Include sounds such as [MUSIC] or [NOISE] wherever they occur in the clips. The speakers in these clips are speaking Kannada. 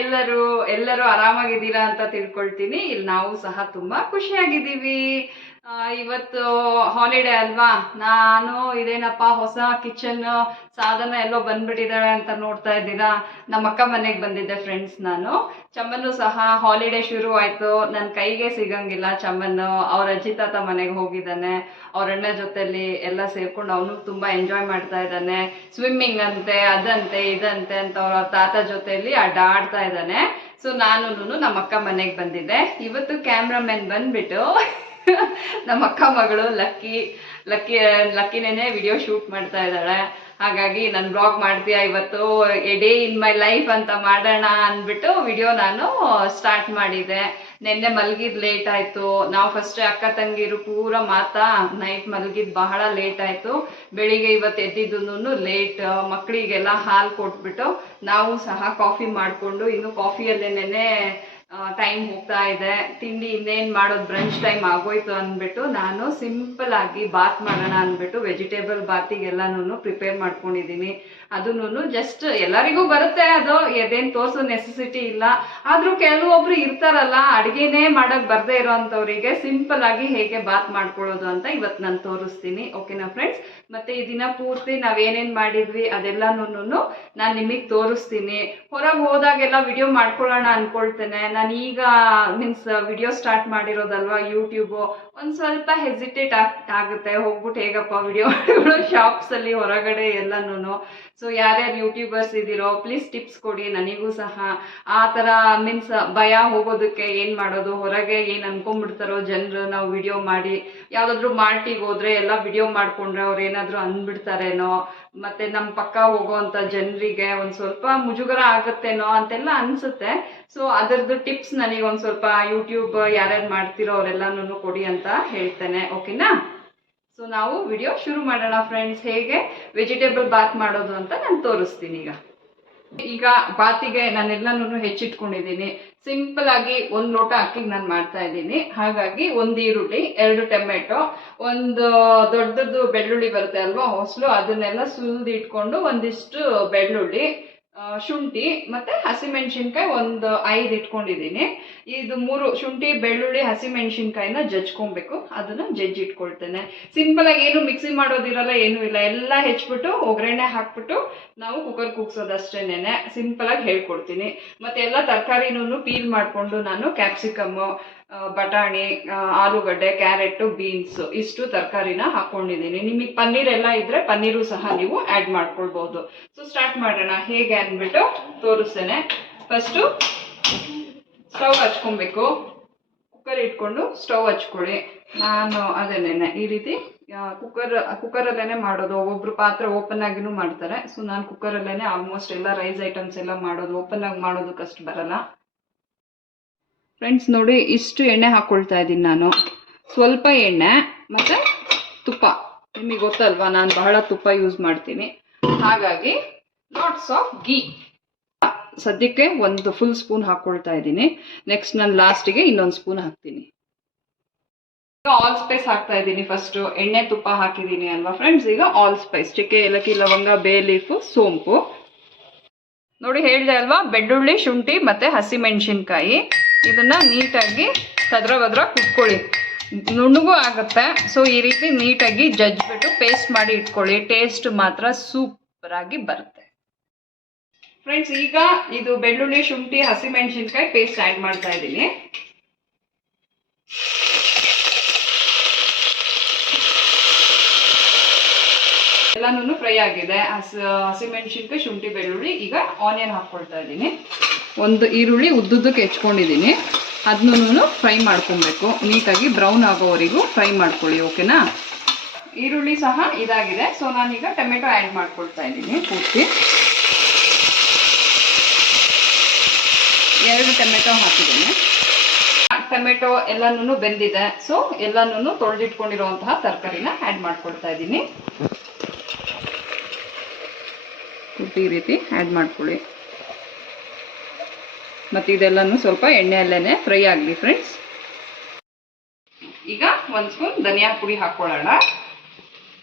ಎಲ್ಲರೂ ಎಲ್ಲರೂ ಆರಾಮಾಗಿದ್ದೀರಾ ಅಂತ ತಿಳ್ಕೊಳ್ತೀನಿ. ಇಲ್ಲಿ ನಾವು ಸಹ ತುಂಬಾ ಖುಷಿಯಾಗಿದ್ದೀವಿ. ಇವತ್ತು ಹಾಲಿಡೇ ಅಲ್ವಾ? ನಾನು ಇದೇನಪ್ಪ, ಹೊಸ ಕಿಚನ್ ಸಾಧನ ಎಲ್ಲೋ ಬಂದ್ಬಿಟ್ಟಿದ್ದಾಳೆ ಅಂತ ನೋಡ್ತಾ ಇದ್ದೀರಾ? ನಮ್ಮ ಅಕ್ಕ ಮನೆಗೆ ಬಂದಿದ್ದೆ ಫ್ರೆಂಡ್ಸ್ ನಾನು. ಚಮ್ಮನ್ನು ಸಹ ಹಾಲಿಡೇ ಶುರು ಆಯ್ತು. ನನ್ನ ಕೈಗೆ ಸಿಗಂಗಿಲ್ಲ ಚಮ್ಮನ್ನು ಅವ್ರ ಅಜ್ಜಿ ತಾತ ಮನೆಗೆ ಹೋಗಿದ್ದಾನೆ. ಅವ್ರ ಅಣ್ಣ ಜೊತೆಲಿ ಎಲ್ಲ ಸೇರ್ಕೊಂಡು ಅವನು ತುಂಬಾ ಎಂಜಾಯ್ ಮಾಡ್ತಾ ಇದ್ದಾನೆ. ಸ್ವಿಮ್ಮಿಂಗ್ ಅಂತೆ, ಅದಂತೆ, ಇದಂತೆ ಅಂತ ಅವ್ರ ತಾತ ಜೊತೆಲಿ ಅಡ್ಡಾಡ್ತಾ ಇದ್ದಾನೆ. ಸೊ ನಾನು ನಮ್ಮ ಅಕ್ಕ ಮನೆಗೆ ಬಂದಿದ್ದೆ. ಇವತ್ತು ಕ್ಯಾಮ್ರಾಮನ್ ಬಂದ್ಬಿಟ್ಟು ನಮ್ಮ ಅಕ್ಕ ಮಗಳು ಲಕ್ಕಿ ಲಕ್ಕಿ, ಲಕ್ಕಿನೇನೆ ವಿಡಿಯೋ ಶೂಟ್ ಮಾಡ್ತಾ ಇದ್ದಾಳೆ. ಹಾಗಾಗಿ ನಾನು ಬ್ಲಾಗ್ ಮಾಡ್ತೀಯಾ ಇವತ್ತು? A day in my life ಅಂತ ಮಾಡೋಣ ಅಂದ್ಬಿಟ್ಟು ವಿಡಿಯೋ ನಾನು ಸ್ಟಾರ್ಟ್ ಮಾಡಿದೆ. ನಿನ್ನೆ ಮಲಗಿದ್ ಲೇಟ್ ಆಯ್ತು. ನಾವು ಫಸ್ಟ್ ಅಕ್ಕ ತಂಗಿರು ಪೂರ ಮಾತಾ ನೈಟ್ ಮಲಗಿದ್ ಬಹಳ ಲೇಟ್ ಆಯ್ತು. ಬೆಳಿಗ್ಗೆ ಇವತ್ತು ಎದ್ದಿದ್ದು ಲೇಟ್ ಮಕ್ಕಳಿಗೆಲ್ಲ ಹಾಲು ಕೊಟ್ಬಿಟ್ಟು ನಾವು ಸಹ ಕಾಫಿ ಮಾಡಿಕೊಂಡು, ಇನ್ನು ಕಾಫಿಯಲ್ಲೇನೆ ಟೈಮ್ ಹೋಗ್ತಾ ಇದೆ. ತಿಂಡಿ ಇನ್ನೇನು ಮಾಡೋದು ಬ್ರಂಚ್ ಟೈಮ್ ಆಗೋಯ್ತು ಅಂದ್ಬಿಟ್ಟು ನಾನು ಸಿಂಪಲ್ ಆಗಿ ಬಾತ್ ಮಾಡೋಣ ಅಂದ್ಬಿಟ್ಟು ವೆಜಿಟೇಬಲ್ ಬಾತಿಗೆಲ್ಲನೂ ಪ್ರಿಪೇರ್ ಮಾಡ್ಕೊಂಡಿದ್ದೀನಿ. ಅದನ್ನು ಜಸ್ಟ್ ಎಲ್ಲರಿಗೂ ಬರುತ್ತೆ ಅದು ಎದೇನು ತೋರಿಸೋ ನೆಸೆಸಿಟಿ ಇಲ್ಲ. ಆದರೂ ಕೆಲವೊಬ್ರು ಇರ್ತಾರಲ್ಲ, ಅಡುಗೆನೇ ಮಾಡಕ್ ಬರ್ದೇ ಇರೋವಂಥವ್ರಿಗೆ ಸಿಂಪಲ್ ಆಗಿ ಹೇಗೆ ಬಾತ್ ಮಾಡ್ಕೊಳ್ಳೋದು ಅಂತ ಇವತ್ತು ನಾನು ತೋರಿಸ್ತೀನಿ. ಓಕೆನಾ ಫ್ರೆಂಡ್ಸ್ ಮತ್ತೆ ಈ ದಿನ ಪೂರ್ತಿ ನಾವೇನೇನು ಮಾಡಿದ್ವಿ ಅದೆಲ್ಲನೂ ನಾನು ನಿಮಗೆ ತೋರಿಸ್ತೀನಿ. ಹೊರಗೆ ಹೋದಾಗೆಲ್ಲ ವಿಡಿಯೋ ಮಾಡ್ಕೊಳ್ಳೋಣ ಅನ್ಕೊಳ್ತೇನೆ. ನಾನು ಈಗ ಮೀನ್ಸ್ ವಿಡಿಯೋ ಸ್ಟಾರ್ಟ್ ಮಾಡಿರೋದಲ್ವಾ ಯೂಟ್ಯೂಬು ಒಂದು ಸ್ವಲ್ಪ ಹೆಸಿಟೇಟ್ ಆಗ್, ಆಗುತ್ತೆ. ಹೋಗ್ಬಿಟ್ಟು ಹೇಗಪ್ಪ ವಿಡಿಯೋ ಶಾಪ್ಸಲ್ಲಿ [LAUGHS] ಹೊರಗಡೆ ಎಲ್ಲನೂ ಸೊ ಯಾರ್ಯಾರು ಯೂಟ್ಯೂಬರ್ಸ್ ಇದ್ದೀರೋ ಪ್ಲೀಸ್ ಟಿಪ್ಸ್ ಕೊಡಿ. ನನಗೂ ಸಹ. ಆ ಥರ ಮೀನ್ಸ್ ಭಯ ಹೋಗೋದಕ್ಕೆ ಏನು ಮಾಡೋದು? ಹೊರಗೆ ಏನು ಅನ್ಕೊಂಡ್ಬಿಡ್ತಾರೋ ಜನರು ನಾವು ವಿಡಿಯೋ ಮಾಡಿ. ಯಾವುದಾದ್ರೂ ಮಾರ್ಟಿಗೆ ಹೋದ್ರೆ ಎಲ್ಲ ವಿಡಿಯೋ ಮಾಡ್ಕೊಂಡ್ರೆ ಅವ್ರು ಏನಾದರೂ ಅಂದ್ಬಿಡ್ತಾರೇನೋ. ಮತ್ತೆ ನಮ್ಮ ಪಕ್ಕ ಹೋಗೋವಂಥ ಜನರಿಗೆ ಒಂದ್ ಸ್ವಲ್ಪ ಮುಜುಗರ ಆಗುತ್ತೇನೋ ಅಂತೆಲ್ಲ ಅನ್ಸುತ್ತೆ. ಸೊ ಅದರದ್ದು ಟಿಪ್ಸ್ ನನಗೆ ಒಂದು ಸ್ವಲ್ಪ ಯೂಟ್ಯೂಬ್ ಯಾರ್ಯಾರು ಮಾಡ್ತಿರೋ ಅವರೆಲ್ಲನೂ ಕೊಡಿ ಅಂತ ಹೇಳ್ತೇನೆ, ಓಕೆನಾ? ಸೊ ನಾವು ವಿಡಿಯೋ ಶುರು ಮಾಡೋಣ ಫ್ರೆಂಡ್ಸ್ ಹೇಗೆ? ವೆಜಿಟೇಬಲ್ ಬಾತ್ ಮಾಡೋದು ಅಂತ ನಾನು ತೋರಿಸ್ತೀನಿ ಈಗ. ಈಗ ಬಾತಿಗೆ ನಾನೆಲ್ಲನೂ ಹೆಚ್ಚಿಟ್ಕೊಂಡಿದ್ದೀನಿ. ಸಿಂಪಲ್ ಆಗಿ ಒಂದು ಲೋಟ ಅಕ್ಕಿ ನಾನು ಮಾಡ್ತಾ ಇದ್ದೀನಿ. ಹಾಗಾಗಿ ಒಂದು ಈರುಳ್ಳಿ, ಎರಡು ಟೊಮೆಟೊ, ಒಂದು ದೊಡ್ಡದು ಬೆಳ್ಳುಳ್ಳಿ ಬರುತ್ತೆ ಅಲ್ವಾ, ಹೊಸಲು, ಅದನ್ನೆಲ್ಲ ಸುಲಿದು ಇಟ್ಕೊಂಡು ಒಂದಿಷ್ಟು ಬೆಳ್ಳುಳ್ಳಿ ಶುಂಠಿ ಮತ್ತೆ ಹಸಿಮೆಣ್ಸಿನ್ಕಾಯಿ ಒಂದು ಐದು ಇಟ್ಕೊಂಡಿದ್ದೀನಿ. ಇದು ಮೂರು ಶುಂಠಿ, ಬೆಳ್ಳುಳ್ಳಿ, ಹಸಿಮೆಣ್ಸಿನ್ಕಾಯಿನ ಜಜ್ಕೊಬೇಕು. ಅದನ್ನ ಜಜ್ಜಿ ಇಟ್ಕೊಳ್ತೇನೆ. ಸಿಂಪಲ್ ಆಗಿ ಏನು ಮಿಕ್ಸಿ ಮಾಡೋದಿರಲ್ಲ, ಏನೂ ಇಲ್ಲ. ಎಲ್ಲ ಹೆಚ್ಚಿಬಿಟ್ಟು ಒಗ್ಗರಣೆ ಹಾಕ್ಬಿಟ್ಟು ನಾವು ಕುಕ್ಕರ್ ಕೂಗ್ಸೋದಷ್ಟೇನೆ ಸಿಂಪಲ್ ಆಗಿ ಹೇಳ್ಕೊಡ್ತೀನಿ. ಮತ್ತೆ ಎಲ್ಲ ತರಕಾರಿನೂ ಪೀಲ್ ಮಾಡಿಕೊಂಡು ನಾನು ಕ್ಯಾಪ್ಸಿಕಮ್ಮು ಬಟಾಣಿ ಆಲೂಗಡ್ಡೆ ಕ್ಯಾರೆಟು ಬೀನ್ಸ್, ಇಷ್ಟು ತರಕಾರಿನ ಹಾಕ್ಕೊಂಡಿದ್ದೀನಿ ನಿಮಗೆ ಪನ್ನೀರ್ ಎಲ್ಲ ಇದ್ರೆ ಪನ್ನೀರು ಸಹ ನೀವು ಆ್ಯಡ್ ಮಾಡ್ಕೊಳ್ಬೋದು. ಸೊ ಸ್ಟಾರ್ಟ್ ಮಾಡೋಣ. ಹೇಗೆ ಅಂದ್ಬಿಟ್ಟು ತೋರಿಸ್ತೇನೆ. ಫಸ್ಟು ಸ್ಟವ್ ಹಚ್ಕೊಬೇಕು. ಕುಕ್ಕರ್ ಇಟ್ಕೊಂಡು ಸ್ಟವ್ ಹಚ್ಕೊಳ್ಳಿ. ನಾನು ಅದೇನೇನೆ ಈ ರೀತಿ ಕುಕ್ಕರ್ ಕುಕ್ಕರಲ್ಲೇ ಮಾಡೋದು. ಒಬ್ಬೊಬ್ರು ಪಾತ್ರೆ ಓಪನ್ ಆಗಿನೂ ಮಾಡ್ತಾರೆ. ಸೊ ನಾನು ಕುಕ್ಕರಲ್ಲೇ ಆಲ್ಮೋಸ್ಟ್ ಎಲ್ಲ ರೈಸ್ ಐಟಮ್ಸ್ ಎಲ್ಲ ಮಾಡೋದು. ಓಪನ್ ಆಗಿ ಮಾಡೋದಕ್ಕಷ್ಟು ಬರಲ್ಲ. ಫ್ರೆಂಡ್ಸ್ ನೋಡಿ, ಇಷ್ಟು ಎಣ್ಣೆ ಹಾಕ್ಕೊಳ್ತಾ ಇದ್ದೀನಿ ನಾನು. ಸ್ವಲ್ಪ ಎಣ್ಣೆ ಮತ್ತು ತುಪ್ಪ. ನಿಮಗೆ ಗೊತ್ತಲ್ವಾ, ನಾನು ಬಹಳ ತುಪ್ಪ ಯೂಸ್ ಮಾಡ್ತೀನಿ. ಹಾಗಾಗಿ ಲಾಟ್ಸ್ ಆಫ್ ಗೀ ಸದ್ಯಕ್ಕೆ ಒಂದು ಫುಲ್ ಸ್ಪೂನ್ ಹಾಕ್ಕೊಳ್ತಾ ಇದ್ದೀನಿ. ನೆಕ್ಸ್ಟ್ ನಾನು ಲಾಸ್ಟಿಗೆ ಇನ್ನೊಂದು ಸ್ಪೂನ್ ಹಾಕ್ತೀನಿ. ಆಲ್ ಸ್ಪೈಸ್ ಹಾಕ್ತಾ ಇದ್ದೀನಿ ಫಸ್ಟು ಎಣ್ಣೆ, ತುಪ್ಪ ಹಾಕಿದ್ದೀನಿ ಅಲ್ವಾ ಫ್ರೆಂಡ್ಸ್ ಈಗ ಆಲ್ ಸ್ಪೈಸ್ ಚಿಕ್ಕೆ, ಏಲಕ್ಕಿ, ಲವಂಗ ಬೇ ಲೀಫು ಸೋಂಪು. ನೋಡಿ, ಹೇಳಿದೆ ಅಲ್ವಾ? ಬೆಳ್ಳುಳ್ಳಿ, ಶುಂಠಿ ಮತ್ತು ಹಸಿಮೆಣಸಿನ್ಕಾಯಿ. ಇದನ್ನ ನೀಟಾಗಿ ಕದ್ರ ಬದ್ರ ಕುಟ್ಕೊಳ್ಳಿ ನುಣ್ಣಗೂ ಆಗುತ್ತೆ. ಸೊ ಈ ರೀತಿ ನೀಟಾಗಿ ಜಜ್ಜಿಬಿಟ್ಟು ಪೇಸ್ಟ್ ಮಾಡಿ ಇಟ್ಕೊಳ್ಳಿ. ಟೇಸ್ಟ್ ಮಾತ್ರ ಸೂಪರಾಗಿ ಬರುತ್ತೆ. ಫ್ರೆಂಡ್ಸ್ ಈಗ ಇದು ಬೆಳ್ಳುಳ್ಳಿ, ಶುಂಠಿ, ಹಸಿಮೆಣಸಿನ್ಕಾಯಿ ಪೇಸ್ಟ್ ಆ್ಯಡ್ ಮಾಡ್ತಾ ಇದ್ದೀನಿ. ಎಲ್ಲಾನು ಫ್ರೈ ಆಗಿದೆ. ಹಸಿ ಹಸಿಮೆಣಸಿನ್ಕಾಯಿ, ಶುಂಠಿ, ಬೆಳ್ಳುಳ್ಳಿ ಈಗ ಆನಿಯನ್ ಹಾಕ್ಕೊಳ್ತಾ ಇದ್ದೀನಿ. ಒಂದು ಈರುಳ್ಳಿ ಉದ್ದುದ್ದಕ್ಕೆ ಹೆಚ್ಕೊಂಡಿದ್ದೀನಿ. ಅದನ್ನೂ ಫ್ರೈ ಮಾಡ್ಕೊಬೇಕು. ನೀಟಾಗಿ ಬ್ರೌನ್ ಆಗೋವರೆಗೂ ಫ್ರೈ ಮಾಡ್ಕೊಳ್ಳಿ, ಓಕೆನಾ? ಈರುಳ್ಳಿ ಸಹ ಇದಾಗಿದೆ. ಸೊ ನಾನೀಗ ಟೊಮೆಟೊ ಆ್ಯಡ್ ಮಾಡ್ಕೊಳ್ತಾ ಇದ್ದೀನಿ ಪೂರ್ತಿ. ಎರಡು ಟೊಮೆಟೊ ಹಾಕಿದ್ದೀನಿ. ಟೊಮೆಟೊ ಎಲ್ಲನೂ ಬೆಂದಿದೆ. ಸೊ ಎಲ್ಲನೂ ತೊಳೆದಿಟ್ಕೊಂಡಿರುವಂತಹ ತರಕಾರಿನ ಆ್ಯಡ್ ಮಾಡ್ಕೊಳ್ತಾ ಇದ್ದೀನಿ. ಈ ರೀತಿ ಆ್ಯಡ್ ಮಾಡ್ಕೊಳ್ಳಿ. ಮತ್ತು ಇದೆಲ್ಲನೂ ಸ್ವಲ್ಪ ಎಣ್ಣೆಯಲ್ಲೇ ಫ್ರೈ ಆಗಲಿ ಫ್ರೆಂಡ್ಸ್ ಈಗ ಒಂದು ಸ್ಪೂನ್ ಧನಿಯಾ ಪುಡಿ ಹಾಕ್ಕೊಳ್ಳೋಣ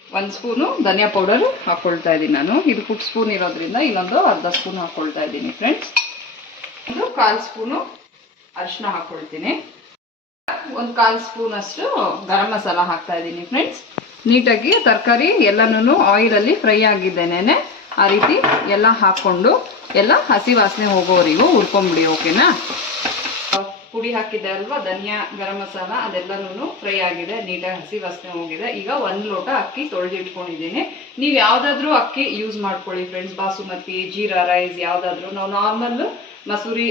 ಒಂದು ಸ್ಪೂನು ಧನಿಯಾ ಪೌಡರು ಹಾಕ್ಕೊಳ್ತಾ ಇದ್ದೀನಿ ನಾನು. ಇದು ಪುಟ್ ಸ್ಪೂನ್ ಇರೋದ್ರಿಂದ ಇನ್ನೊಂದು ಅರ್ಧ ಸ್ಪೂನ್ ಹಾಕ್ಕೊಳ್ತಾ ಇದ್ದೀನಿ ಫ್ರೆಂಡ್ಸ್ ಒಂದು ಕಾಲು ಸ್ಪೂನು ಅರಿಶಿನ ಹಾಕ್ಕೊಳ್ತೀನಿ ಒಂದು ಕಾಲು ಸ್ಪೂನ್ ಅಷ್ಟು ಗರಂ ಮಸಾಲ ಹಾಕ್ತಾ ಇದ್ದೀನಿ ಫ್ರೆಂಡ್ಸ್ ನೀಟಾಗಿ ತರಕಾರಿ ಎಲ್ಲನೂ ಆಯಿಲಲ್ಲಿ ಫ್ರೈ ಆಗಿದ್ದೇನೆ ಆ ರೀತಿ ಎಲ್ಲ ಹಾಕ್ಕೊಂಡು ಎಲ್ಲ ಹಸಿ ವಾಸನೆ ಹೋಗೋವರೆಗೂ ಹುರ್ಕೊಂಬಿಡಿ, ಓಕೆನಾ? ಪುಡಿ ಹಾಕಿದ್ದೆ ಅಲ್ವಾ? ಧನಿಯಾ, ಗರಂ ಮಸಾಲ ಅದೆಲ್ಲನೂ ಫ್ರೈ ಆಗಿದೆ, ನೀಟಾಗಿ ಹಸಿ ವಾಸನೆ ಹೋಗಿದೆ. ಈಗ ಒಂದು ಲೋಟ ಅಕ್ಕಿ ತೊಳೆದಿಟ್ಕೊಂಡಿದ್ದೀನಿ. ನೀವು ಯಾವುದಾದ್ರೂ ಅಕ್ಕಿ ಯೂಸ್ ಮಾಡ್ಕೊಳ್ಳಿ ಫ್ರೆಂಡ್ಸ್ ಬಾಸುಮತಿ, ಜೀರಾ ರೈಸ್ ಯಾವುದಾದ್ರೂ. ನಾವು ನಾರ್ಮಲ್ ಮಸೂರಿ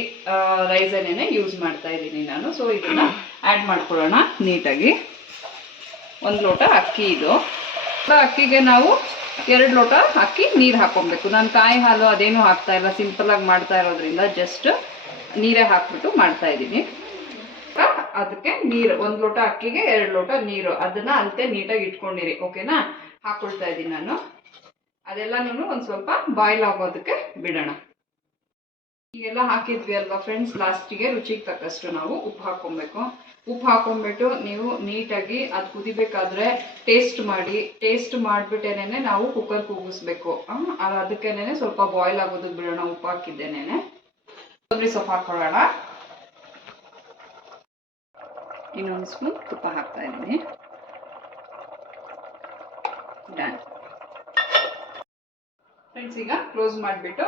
ರೈಸನ್ನೇ ಯೂಸ್ ಮಾಡ್ತಾ ಇದ್ದೀನಿ ನಾನು. ಸೊ ಇದನ್ನ ಆ್ಯಡ್ ಮಾಡ್ಕೊಳ್ಳೋಣ ನೀಟಾಗಿ. ಒಂದು ಲೋಟ ಅಕ್ಕಿ ಇದು. ಅಕ್ಕಿಗೆ ನಾವು ಎರಡು ಲೋಟ ಹಾಕಿ ನೀರು ಹಾಕೊಬೇಕು. ನಾನು ಕಾಯಿ ಹಾಲು ಅದೇನು ಹಾಕ್ತಾ ಇಲ್ಲ ಸಿಂಪಲಾಗಿ ಮಾಡ್ತಾ ಇರೋದ್ರಿಂದ ಜಸ್ಟ್ ನೀರೇ ಹಾಕ್ಬಿಟ್ಟು ಮಾಡ್ತಾ ಇದ್ದೀನಿ. ಅದಕ್ಕೆ ನೀರು, ಒಂದು ಲೋಟ ಅಕ್ಕಿಗೆ ಎರಡು ಲೋಟ ನೀರು. ಅದನ್ನ ಅಂತೆ ನೀಟಾಗಿ ಇಟ್ಕೊಂಡಿರಿ, ಓಕೆನಾ? ಹಾಕೊಳ್ತಾ ಇದ್ದೀನಿ ನಾನು. ಅದೆಲ್ಲನೂ ಒಂದು ಸ್ವಲ್ಪ ಬಾಯ್ಲ್ ಆಗೋದಕ್ಕೆ ಬಿಡೋಣ. ಈಗೆಲ್ಲ ಹಾಕಿದ್ವಿ ಅಲ್ವಾ ಫ್ರೆಂಡ್ಸ್ ಲಾಸ್ಟಿಗೆ ರುಚಿಗೆ ತಕ್ಕಷ್ಟು ನಾವು ಉಪ್ಪು ಹಾಕೊಬೇಕು. ಉಪ್ಪು ಹಾಕೊಂಡ್ಬಿಟ್ಟು ನೀವು ನೀಟಾಗಿ ಅದು ಕುದಿಬೇಕಾದ್ರೆ ಟೇಸ್ಟ್ ಮಾಡಿ ಟೇಸ್ಟ್ ಮಾಡಿಬಿಟ್ಟೇನೆ ನಾವು ಕುಕ್ಕರ್ ಕೂಗಿಸ್ಬೇಕು. ಅದಕ್ಕೇನೆ ಸ್ವಲ್ಪ ಬಾಯ್ಲ್ ಆಗೋದಕ್ಕೆ ಬಿಡೋಣ, ಉಪ್ಪು ಹಾಕಿದ್ದೇನೆ ಕೊಬ್ಬರಿ ಸೊಪ್ಪು ಹಾಕೊಳ್ಳೋಣ. ಇನ್ನೊಂದು ಸ್ಪೂನ್ ತುಪ್ಪ ಹಾಕ್ತಾ ಇದ್ದೀನಿ. ಡನ್ ಫ್ರೆಂಡ್ಸ್ ಈಗ ಕ್ಲೋಸ್ ಮಾಡಿಬಿಟ್ಟು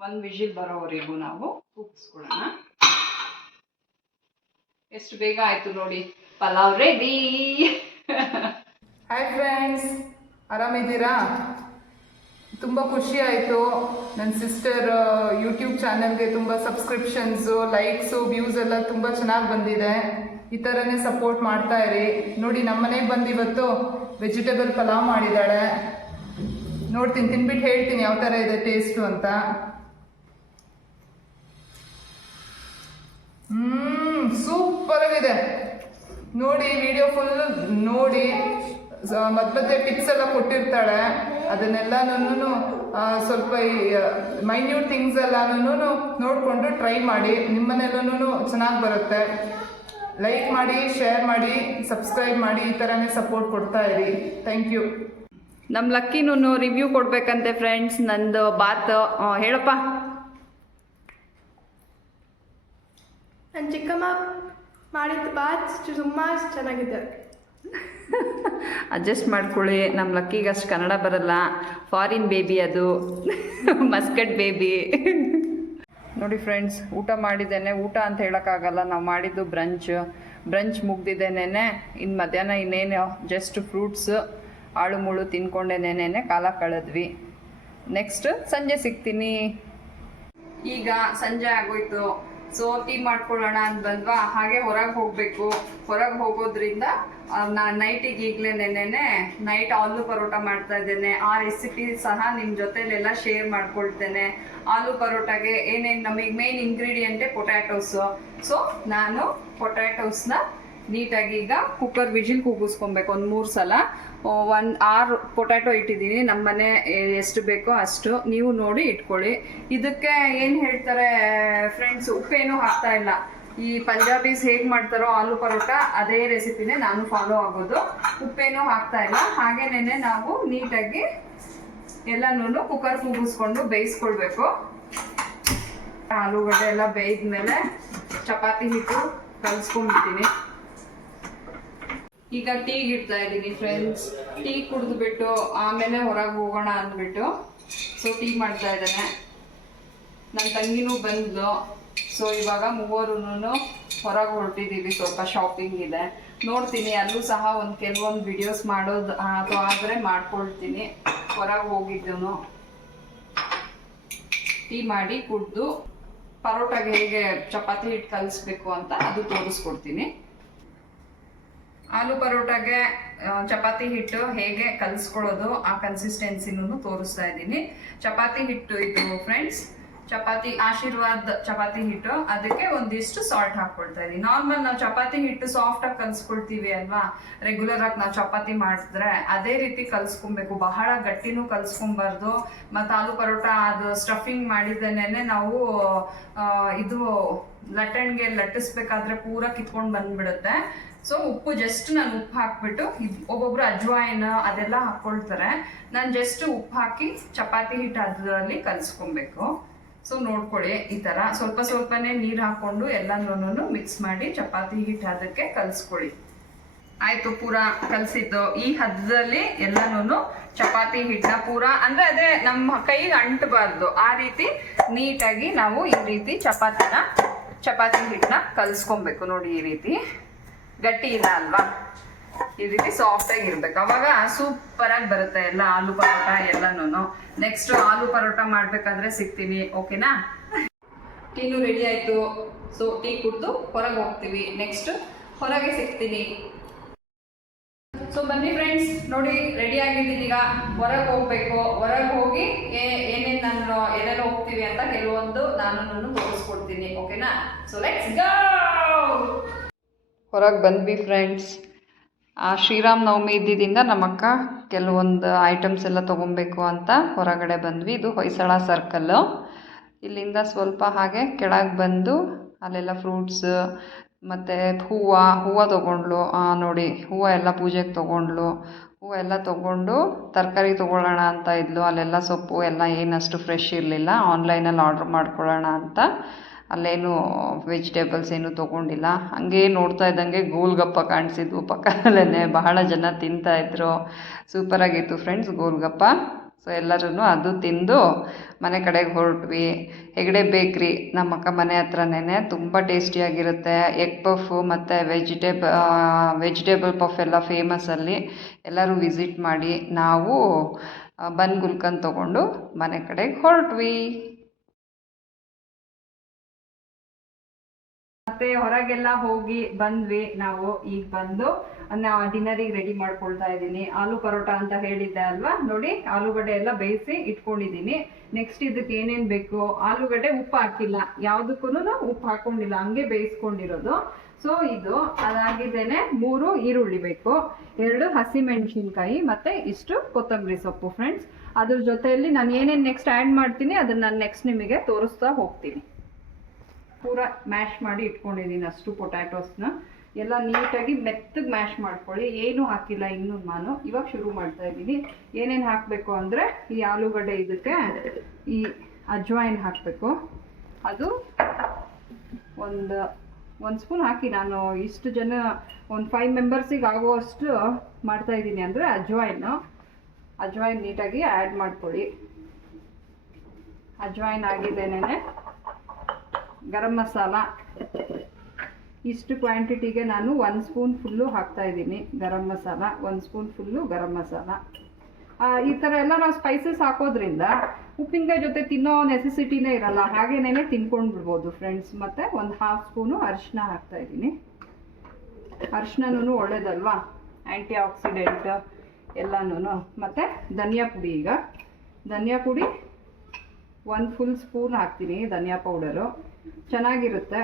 ಒಂದು ವಿಷಿಲ್ ಬರೋವರೆಗೂ ನಾವು ಕೂಗಿಸ್ಕೊಳ್ಳೋಣ. ಎಷ್ಟು ಬೇಗ ಆಯ್ತು ನೋಡಿ, ಪಲಾವ್ ರೆಡಿ ಹಾಯ್ ಫ್ರೆಂಡ್ಸ್ ಆರಾಮಿದ್ದೀರಾ? ತುಂಬ ಖುಷಿ ಆಯಿತು. ನನ್ನ ಸಿಸ್ಟರ್ ಯೂಟ್ಯೂಬ್ ಚಾನಲ್ಗೆ ತುಂಬ ಸಬ್ಸ್ಕ್ರಿಪ್ಷನ್ಸು ಲೈಕ್ಸು ವ್ಯೂಸ್ ಎಲ್ಲ ತುಂಬ ಚೆನ್ನಾಗಿ ಬಂದಿದೆ. ಈ ಥರನೇ ಸಪೋರ್ಟ್ ಮಾಡ್ತಾ ಇರಿ. ನೋಡಿ ನಮ್ಮ ಮನೆಗೆ ಬಂದು ಇವತ್ತು ವೆಜಿಟೇಬಲ್ ಪಲಾವ್ ಮಾಡಿದ್ದಾಳೆ. ನೋಡ್ತೀನಿ ತಿನ್ಬಿಟ್ಟು ಹೇಳ್ತೀನಿ ಯಾವ ಥರ ಇದೆ ಟೇಸ್ಟು ಅಂತ. ಹ್ಮ್ ಸೂಪರ್ ಆಗಿದೆ. ನೋಡಿ ವಿಡಿಯೋ ಫುಲ್ ನೋಡಿ ಮತ್ತೆ ಮತ್ತೆ ಟಿಪ್ಸ್ ಎಲ್ಲ ಕೊಟ್ಟಿರ್ತಾಳೆ. ಅದನ್ನೆಲ್ಲನೂ ಸ್ವಲ್ಪ ಮೈನ್ಯೂಟ್ ಥಿಂಗ್ಸ್ ಎಲ್ಲನೂ ನೋಡಿಕೊಂಡು ಟ್ರೈ ಮಾಡಿ. ನಿಮ್ಮನೆಲ್ಲೂ ಚೆನ್ನಾಗಿ ಬರುತ್ತೆ. ಲೈಕ್ ಮಾಡಿ ಶೇರ್ ಮಾಡಿ ಸಬ್ಸ್ಕ್ರೈಬ್ ಮಾಡಿ, ಈ ಥರನೇ ಸಪೋರ್ಟ್ ಕೊಡ್ತಾ ಇರಿ. ಥ್ಯಾಂಕ್ ಯು ನಮ್ಮ ಲಕ್ಕಿನೂ ರಿವ್ಯೂ ಕೊಡಬೇಕಂತೆ ಫ್ರೆಂಡ್ಸ್ ನಂದು ಬಾತ್ ಹೇಳಪ್ಪ. ನನ್ನ ಚಿಕ್ಕಮ್ಮ ಮಾಡಿದ್ದು ಬಾತ್ ತುಂಬ ಚೆನ್ನಾಗಿದೆ. ಅಡ್ಜಸ್ಟ್ ಮಾಡ್ಕೊಳ್ಳಿ. ನಮ್ಮ ಲಕ್ಕಿಗೆ ಅಷ್ಟು ಕನ್ನಡ ಬರಲ್ಲ. ಫಾರಿನ್ ಬೇಬಿ ಅದು. ಮಸ್ಕಟ್ ಬೇಬಿ ನೋಡಿ ಫ್ರೆಂಡ್ಸ್ ಊಟ ಮಾಡಿದ್ದೇನೆ. ಊಟ ಅಂತ ಹೇಳೋಕ್ಕಾಗಲ್ಲ. ನಾವು ಮಾಡಿದ್ದು ಬ್ರಂಚ್ ಬ್ರಂಚ್ ಮುಗ್ದಿದ್ದೇನೆ ಇನ್ನು ಮಧ್ಯಾಹ್ನ ಇನ್ನೇನು ಜಸ್ಟ್ ಫ್ರೂಟ್ಸ್ ಆಳು ಮುಳು ತಿನ್ಕೊಂಡೇನೇನೆ ಕಾಲ ಕಳೆದ್ವಿ. ನೆಕ್ಸ್ಟ್ ಸಂಜೆ ಸಿಗ್ತೀನಿ. ಈಗ ಸಂಜೆ ಆಗೋಯ್ತು. ಸೊ ಟೀ ಮಾಡ್ಕೊಳ್ಳೋಣ ಅಂತ ಬಂದ್ವಾ ಹಾಗೆ ಹೊರಗೆ ಹೋಗಬೇಕು. ಹೊರಗೆ ಹೋಗೋದ್ರಿಂದ ನಾನು ನೈಟಿಗೆ ಈಗಲೇ ನೆನ್ನೆನೆ ನೈಟ್ ಆಲೂ ಪರೋಟ ಮಾಡ್ತಾ ಇದ್ದೇನೆ. ಆ ರೆಸಿಪಿ ಸಹ ನಿಮ್ಮ ಜೊತೆಲೆಲ್ಲ ಶೇರ್ ಮಾಡ್ಕೊಳ್ತೇನೆ. ಆಲೂ ಪರೋಟಾಗೆ ಏನೇನು ನಮಗೆ ಮೇನ್ ಇಂಗ್ರೀಡಿಯೆಂಟೇ ಪೊಟ್ಯಾಟೋಸು ಸೊ ನಾನು ಪೊಟ್ಯಾಟೋಸ್ನ ನೀಟಾಗಿ ಈಗ ಕುಕ್ಕರ್ ವಿಜಿಲ್ ಕೂಗಿಸ್ಕೊಬೇಕು, ಒಂದು ಮೂರು ಸಲ. ಒಂದು ಆರು ಪೊಟ್ಯಾಟೊ ಇಟ್ಟಿದ್ದೀನಿ ನಮ್ಮ ಮನೆ ಎಷ್ಟು ಬೇಕೋ ಅಷ್ಟು. ನೀವು ನೋಡಿ ಇಟ್ಕೊಳ್ಳಿ. ಇದಕ್ಕೆ ಏನು ಹೇಳ್ತಾರೆ ಫ್ರೆಂಡ್ಸ್ ಉಪ್ಪೇನೂ ಹಾಕ್ತಾ ಇಲ್ಲ. ಈ ಪಂಜಾಬೀಸ್ ಹೇಗೆ ಮಾಡ್ತಾರೋ ಆಲೂ ಪರೋಟ, ಅದೇ ರೆಸಿಪಿನೇ ನಾನು ಫಾಲೋ ಆಗೋದು. ಉಪ್ಪೇನೂ ಹಾಕ್ತಾ ಇಲ್ಲ. ಹಾಗೇನೇ ನಾವು ನೀಟಾಗಿ ಎಲ್ಲನೂ ಕುಕ್ಕರ್ ಕೂಗಿಸ್ಕೊಂಡು ಬೇಯಿಸ್ಕೊಳ್ಬೇಕು. ಆಲೂಗಡ್ಡೆ ಎಲ್ಲ ಬೇಯ್ದ್ಮೇಲೆ ಚಪಾತಿ ಹಿಟ್ಟು ಕಲಿಸ್ಕೊಂಡ್ಬಿಡ್ತೀನಿ. ಈಗ ಟೀ ಇಡ್ತಾ ಇದ್ದೀನಿ ಫ್ರೆಂಡ್ಸ್ ಟೀ ಕುಡಿದ್ಬಿಟ್ಟು ಆಮೇಲೆ ಹೊರಗೆ ಹೋಗೋಣ ಅಂದ್ಬಿಟ್ಟು. ಸೊ ಟೀ ಮಾಡ್ತಾ ಇದ್ದಾನೆ. ನನ್ನ ತಂಗಿನೂ ಬಂದ್ಲು. ಸೊ ಇವಾಗ ಮೂವರು ಹೊರಗೆ ಹೊರಟಿದ್ದೀವಿ ಸ್ವಲ್ಪ ಶಾಪಿಂಗ್ ಇದೆ. ನೋಡ್ತೀನಿ, ಅಲ್ಲೂ ಸಹ ಒಂದು ಕೆಲವೊಂದು ವಿಡಿಯೋಸ್ ಮಾಡೋದು ಅದು ಆದರೆ ಮಾಡ್ಕೊಳ್ತೀನಿ. ಹೊರಗೆ ಹೋಗಿದ್ದು ಟೀ ಮಾಡಿ ಕುಡ್ದು, ಪರೋಟಾಗೆ ಹೇಗೆ ಚಪಾತಿ ಹಿಟ್ಟು ಕಲಿಸ್ಬೇಕು ಅಂತ ಅದು ತೋರಿಸ್ಕೊಡ್ತೀನಿ. ಆಲೂ ಪರೋಟಾಗೆ ಚಪಾತಿ ಹಿಟ್ಟು ಹೇಗೆ ಕಲಿಸ್ಕೊಳ್ಳೋದು ಆ ಕನ್ಸಿಸ್ಟೆನ್ಸಿನೂ ತೋರಿಸ್ತಾ ಇದ್ದೀನಿ. ಚಪಾತಿ ಹಿಟ್ಟು ಇದು ಫ್ರೆಂಡ್ಸ್ ಚಪಾತಿ ಆಶೀರ್ವಾದ್ ಚಪಾತಿ ಹಿಟ್ಟು, ಅದಕ್ಕೆ ಒಂದಿಷ್ಟು ಸಾಲ್ಟ್ ಹಾಕೊಳ್ತಾ ಇದೀನಿ ನಾರ್ಮಲ್ ನಾವು ಚಪಾತಿ ಹಿಟ್ಟು ಸಾಫ್ಟ್ ಆಗಿ ಕಲ್ಸ್ಕೊಳ್ತೀವಿ ಅಲ್ವಾ? ರೆಗ್ಯುಲರ್ ಆಗಿ ನಾವು ಚಪಾತಿ ಮಾಡಿದ್ರೆ ಅದೇ ರೀತಿ ಕಲ್ಸ್ಕೊಬೇಕು. ಬಹಳ ಗಟ್ಟಿನೂ ಕಲ್ಸ್ಕೊಬಾರ್ದು. ಮತ್ತು ಆಲೂ ಪರೋಟ ಅದು ಸ್ಟಫಿಂಗ್ ಮಾಡಿದ್ದೇನೆ ನಾವು ಇದು ಲಟ್ಟಣಿಗೆ ಲಟ್ಟಿಸ್ಬೇಕಾದ್ರೆ ಪೂರ ಕಿತ್ಕೊಂಡು ಬಂದ್ಬಿಡುತ್ತೆ. ಸೊ ಉಪ್ಪು ಜಸ್ಟ್ ನಾನು ಉಪ್ಪು ಹಾಕ್ಬಿಟ್ಟು ಒಬ್ಬೊಬ್ರು ಅಜ್ವಾಯಿನ ಅದೆಲ್ಲ ಹಾಕೊಳ್ತಾರೆ. ನಾನು ಜಸ್ಟ್ ಉಪ್ಪು ಹಾಕಿ ಚಪಾತಿ ಹಿಟ್ಟು ಅದರಲ್ಲಿ ಕಲಿಸ್ಕೊಬೇಕು. ಸೊ ನೋಡ್ಕೊಳ್ಳಿ ಈ ಥರ ಸ್ವಲ್ಪ ಸ್ವಲ್ಪನೇ ನೀರು ಹಾಕ್ಕೊಂಡು ಎಲ್ಲನೂ ಮಿಕ್ಸ್ ಮಾಡಿ ಚಪಾತಿ ಹಿಟ್ಟು ಅದಕ್ಕೆ ಕಲ್ಸ್ಕೊಳ್ಳಿ. ಆಯ್ತು, ಪೂರ ಕಲಸಿದ್ದು. ಈ ಹದದಲ್ಲಿ ಎಲ್ಲನೂ ಚಪಾತಿ ಹಿಟ್ಟನ್ನ ಪೂರ. ಅಂದ್ರೆ ಅದೇ ನಮ್ಮ ಕೈಗೆ ಅಂಟಬಾರ್ದು. ಆ ರೀತಿ ನೀಟಾಗಿ ನಾವು ಈ ರೀತಿ ಚಪಾತಿನ ಚಪಾತಿ ಹಿಟ್ಟನ್ನ ಕಲಿಸ್ಕೊಬೇಕು ನೋಡಿ ಈ ರೀತಿ. ಗಟ್ಟಿ ಇಲ್ಲ ಅಲ್ವಾ? ಈ ರೀತಿ ಸಾಫ್ಟ್ ಆಗಿ ಇರ್ಬೇಕು. ಅವಾಗ ಸೂಪರ್ ಆಗಿ ಬರುತ್ತೆ ಎಲ್ಲ ಆಲೂ ಪರೋಟ ಎಲ್ಲನೂ ನೆಕ್ಸ್ಟ್ ಆಲೂ ಪರೋಟ ಮಾಡ್ಬೇಕಾದ್ರೆ ಸಿಗ್ತೀನಿ ಓಕೆನಾ ಟೀನು ರೆಡಿ ಆಯ್ತು. ಸೊ ಟೀ ಕುಡ್ದು ಹೊರಗೆ ಹೋಗ್ತೀವಿ. ನೆಕ್ಸ್ಟ್ ಹೊರಗೆ ಸಿಗ್ತೀನಿ. ಸೊ ಬನ್ನಿ ಫ್ರೆಂಡ್ಸ್ ನೋಡಿ ರೆಡಿ ಆಗಿದ್ದೀನಿ ಈಗ. ಹೊರಗೆ ಹೋಗ್ಬೇಕು. ಹೊರಗೆ ಹೋಗಿ ಏನೇನು ನಾನು ಎಲ್ಲೆಲ್ಲ ಹೋಗ್ತೀವಿ ಅಂತ ಕೆಲವೊಂದು ನಾನು ತೋರಿಸ್ಕೊಡ್ತೀನಿ ಓಕೆನಾ ಸೊ ಲೆಟ್ಸ್ ಹೊರಗೆ ಬಂದ್ವಿ ಫ್ರೆಂಡ್ಸ್ ಆ, ಶ್ರೀರಾಮ್ ನವಮಿ ಇದ್ದಿದ್ದರಿಂದ ನಮ್ಮಕ್ಕ ಕೆಲವೊಂದು ಐಟಮ್ಸ್ ಎಲ್ಲ ತೊಗೊಬೇಕು ಅಂತ ಹೊರಗಡೆ ಬಂದ್ವಿ. ಇದು ಹೊಯ್ಸಳ ಸರ್ಕಲ್ಲು ಇಲ್ಲಿಂದ ಸ್ವಲ್ಪ ಹಾಗೆ ಕೆಳಗೆ ಬಂದು ಅಲ್ಲೆಲ್ಲ ಫ್ರೂಟ್ಸ್ ಮತ್ತು ಹೂವು ಹೂವು ತೊಗೊಂಡ್ಳು ನೋಡಿ, ಹೂವು ಎಲ್ಲ ಪೂಜೆಗೆ ತೊಗೊಂಡ್ಳು ಹೂವು ಎಲ್ಲ ತೊಗೊಂಡು ತರಕಾರಿ ತೊಗೊಳ್ಳೋಣ ಅಂತ ಇದ್ಲು. ಅಲ್ಲೆಲ್ಲ ಸೊಪ್ಪು ಎಲ್ಲ ಏನಷ್ಟು ಫ್ರೆಶ್ ಇರಲಿಲ್ಲ. ಆನ್ಲೈನಲ್ಲಿ ಆರ್ಡ್ರ್ ಮಾಡ್ಕೊಳ್ಳೋಣ ಅಂತ. ಅಲ್ಲೇನು ವೆಜಿಟೇಬಲ್ಸ್ ಏನು ತೊಗೊಂಡಿಲ್ಲ. ಹಂಗೆ ನೋಡ್ತಾ ಇದ್ದಂಗೆ ಗೋಲ್ಗಪ್ಪ ಕಾಣಿಸಿದ್ವು ಪಕ್ಕದಲ್ಲೇ ಬಹಳ ಜನ ತಿಂತಾಯಿದ್ರು ಸೂಪರಾಗಿತ್ತು ಫ್ರೆಂಡ್ಸ್ ಗೋಲ್ಗಪ್ಪ. ಸೊ ಎಲ್ಲರೂ ಅದು ತಿಂದು ಮನೆ ಕಡೆಗೆ ಹೊರಟ್ವಿ. ಹೆಗಡೆ ಬೇಕ್ರಿ? ನಮ್ಮ ಅಕ್ಕ ಮನೆ ಹತ್ರನೇ ತುಂಬ ಟೇಸ್ಟಿಯಾಗಿರುತ್ತೆ. ಎಗ್ ಪಫು ಮತ್ತು ವೆಜಿಟೇಬ ವೆಜಿಟೇಬಲ್ ಪಫ್ ಎಲ್ಲ ಫೇಮಸ್ ಅಲ್ಲಿ ಎಲ್ಲರೂ ವಿಸಿಟ್ ಮಾಡಿ ನಾವು ಬನ್ ಗುಲ್ಕನ್ ತೊಗೊಂಡು ಮನೆ ಕಡೆಗೆ ಹೊರಟ್ವಿ. ಮತ್ತೆ ಹೊರಗೆಲ್ಲ ಹೋಗಿ ಬಂದ್ವಿ ನಾವು. ಈಗ ಬಂದು ಡಿನ್ನರಿಗೆ ರೆಡಿ ಮಾಡ್ಕೊಳ್ತಾ ಇದ್ದೀನಿ. ಆಲೂ ಪರೋಟ ಅಂತ ಹೇಳಿದ್ದೆ ಅಲ್ವಾ? ನೋಡಿ, ಆಲೂಗಡ್ಡೆ ಎಲ್ಲ ಬೇಯಿಸಿ ಇಟ್ಕೊಂಡಿದ್ದೀನಿ. ನೆಕ್ಸ್ಟ್ ಇದಕ್ಕೆ ಏನೇನ್ ಬೇಕು? ಆಲೂಗಡ್ಡೆ ಉಪ್ಪು ಹಾಕಿಲ್ಲ. ಯಾವುದಕ್ಕೂ ಉಪ್ಪು ಹಾಕೊಂಡಿಲ್ಲ. ಹಂಗೆ ಬೇಯಿಸ್ಕೊಂಡಿರೋದು. ಸೊ ಇದು ಅದಾಗಿದ್ದೇನೆ. ಮೂರು ಈರುಳ್ಳಿ ಬೇಕು. ಎರಡು ಹಸಿಮೆಣಸಿನ್ಕಾಯಿ ಮತ್ತೆ ಇಷ್ಟು ಕೊತ್ತಂಬರಿ ಸೊಪ್ಪು ಫ್ರೆಂಡ್ಸ್ ಅದ್ರ ಜೊತೆಯಲ್ಲಿ ನಾನು ಏನೇನು ನೆಕ್ಸ್ಟ್ ಆ್ಯಡ್ ಮಾಡ್ತೀನಿ, ಅದನ್ನ ನಾನು ನೆಕ್ಸ್ಟ್ ನಿಮಗೆ ತೋರಿಸ್ತಾ ಹೋಗ್ತೀನಿ. ಪೂರ ಮ್ಯಾಶ್ ಮಾಡಿ ಇಟ್ಕೊಂಡಿದ್ದೀನಿ ಅಷ್ಟು ಪೊಟ್ಯಾಟೋಸ್ನ. ಎಲ್ಲ ನೀಟಾಗಿ ಮೆತ್ತಗೆ ಮ್ಯಾಶ್ ಮಾಡ್ಕೊಳ್ಳಿ. ಏನೂ ಹಾಕಿಲ್ಲ ಇನ್ನೂ ನಾನು. ಇವಾಗ ಶುರು ಮಾಡ್ತಾ ಇದ್ದೀನಿ. ಏನೇನು ಹಾಕಬೇಕು ಅಂದರೆ ಈ ಆಲೂಗಡ್ಡೆ ಇದಕ್ಕೆ ಈ ಅಜ್ವಾಯಿನ್ ಹಾಕಬೇಕು. ಅದು ಒಂದು ಒಂದು ಸ್ಪೂನ್ ಹಾಕಿ ನಾನು ಇಷ್ಟು ಜನ ಒಂದು ಫೈವ್ ಮೆಂಬರ್ಸಿಗೆ ಆಗುವಷ್ಟು ಮಾಡ್ತಾ ಇದ್ದೀನಿ ಅಂದರೆ ಅಜ್ವಾಯಿನ್ನು ಅಜ್ವಾಯಿನ್ ನೀಟಾಗಿ ಆ್ಯಡ್ ಮಾಡ್ಕೊಳ್ಳಿ. ಅಜ್ವಾಯಿನ್ ಆಗಿದ್ದೇನೆ ಗರಂ ಮಸಾಲ. ಇಷ್ಟು ಕ್ವಾಂಟಿಟಿಗೆ ನಾನು ಒಂದು ಸ್ಪೂನ್ ಫುಲ್ಲು ಹಾಕ್ತಾ ಇದ್ದೀನಿ ಗರಂ ಮಸಾಲ ಒಂದು ಸ್ಪೂನ್ ಫುಲ್ಲು ಗರಂ ಮಸಾಲ. ಈ ಥರ ಎಲ್ಲ ನಾವು ಸ್ಪೈಸಸ್ ಹಾಕೋದ್ರಿಂದ ಉಪ್ಪಿನಕಾಯಿ ಜೊತೆ ತಿನ್ನೋ ನೆಸೆಸಿಟಿನೇ ಇರಲ್ಲ ಹಾಗೇನೇ ತಿನ್ಕೊಂಡು ಬಿಡ್ಬೋದು ಫ್ರೆಂಡ್ಸ್ ಮತ್ತು ಒಂದು ಹಾಫ್ ಸ್ಪೂನು ಅರಿಶಿನ ಹಾಕ್ತಾ ಇದ್ದೀನಿ. ಅರಿಶಿನೂ ಒಳ್ಳೇದಲ್ವಾ? ಆ್ಯಂಟಿ ಆಕ್ಸಿಡೆಂಟ್ ಎಲ್ಲನೂ ಮತ್ತು ಧನಿಯಾ ಪುಡಿ ಈಗ. ಧನಿಯಾ ಪುಡಿ ಒಂದು ಫುಲ್ ಸ್ಪೂನ್ ಹಾಕ್ತೀನಿ ಧನಿಯಾ ಪೌಡರು ಚೆನ್ನಾಗಿರುತ್ತೆ.